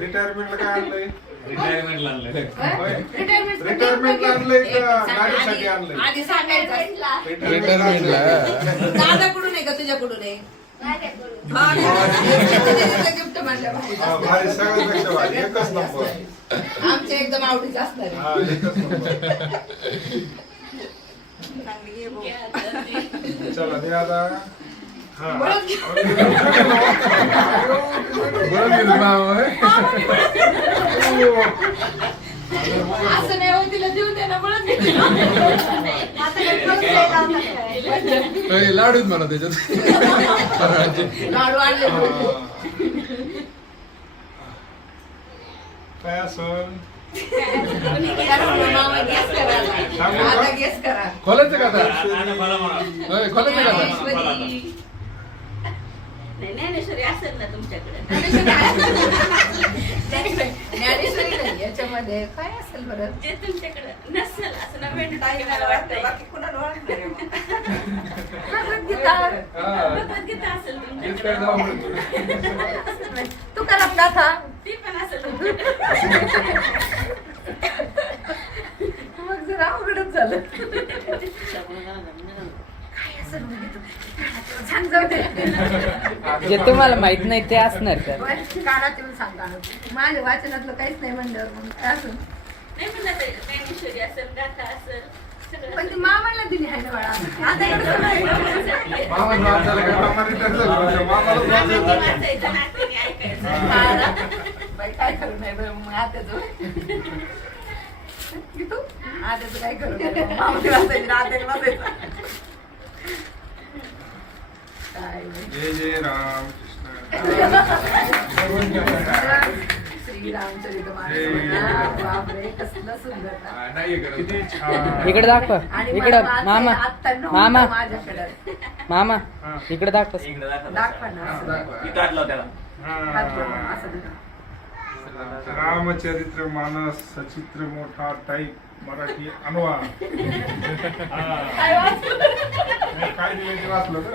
रिटायरमेंटला काय आणलंय? रिटायरमेंटला आणलंय. रिटायरमेंटला आणलंय का गाडीसाठी आणलंय? आधी सांगायचं रिटायरमेंटला दादाकडून आहे का तुझ्याकडून आहे गिफ्ट म्हणलं हा, भारी, सगळ्यापेक्षा भारी. एकच नंबर. आमच्या एकदम आवडीचं असणार आहे. हा, एकच नंबर. चला ते आता हा. बरं दिलं मामा. असं नाही हो तिला देऊ दे ना म्हणून लाडूच म्हणा त्याच्यात. लाडू आणले काय असं मामा गॅस करा आता गॅस करा खोलायचं का आता? आता मला म्हणा. होय, खोलायचं का आता? ज्ञानेश्वरी असेल ना तुमच्याकडे ज्ञानेश्वरी नाही याच्यामध्ये काय असेल बरं जे तुमच्याकडे नसेल असं नवीन मला वाटतं बाकी कुणाला वाटणार आहे मग. भगवद्गीता भगवद्गीता असेल हेच तुमच्याकडे काय जाऊ म्हणतो. तू करा प्राथा ती पण असेल तुमच्याकडे मग जरा अवघडच झालं काय असेल म्हणजे तू सांग जाऊ दे जे तुम्हाला माहित नाही ते असणार तर कानात येऊन सांग कानात माझ्या वाचनातलं काहीच नाही म्हणल्यावर मग काय असेल नाही म्हणलं तरी ज्ञानेश्वरी असेल गाथा असेल सगळं पण ती मामाला दिली आहे ना बाळा आता एवढं नाही. मामाचं नाव झालं का? मामा रिटायर झालं म्हणजे मामालाच नातीने वाचायचं. वाचायचं नातीने ऐकायचं बाई काय करू नाही बरं मग आत्याचं की तू आत्याचं काय करू नाही मामाने वाचायचं आत्याने वाचायचं काय नाही. जय जय राम कृष्ण. श्रीरामचरित मानस बापरे कसलं सुंदर ना. नाही करत. किती छान. इकडे दाखवा आणि इकडं मला मामा आत्ता नव्हतं मामा माझ्याकडे मामा इकडे दाखवा इकडे दाखव. दाखवा ना असं. इथं हात लाव त्याला. हात जोडून हा. असं धरा. रामचरित्र मानस सचित्र मोठा टाईप मराठी अनुवाद. हा. काय दिलं ते वाचलं का?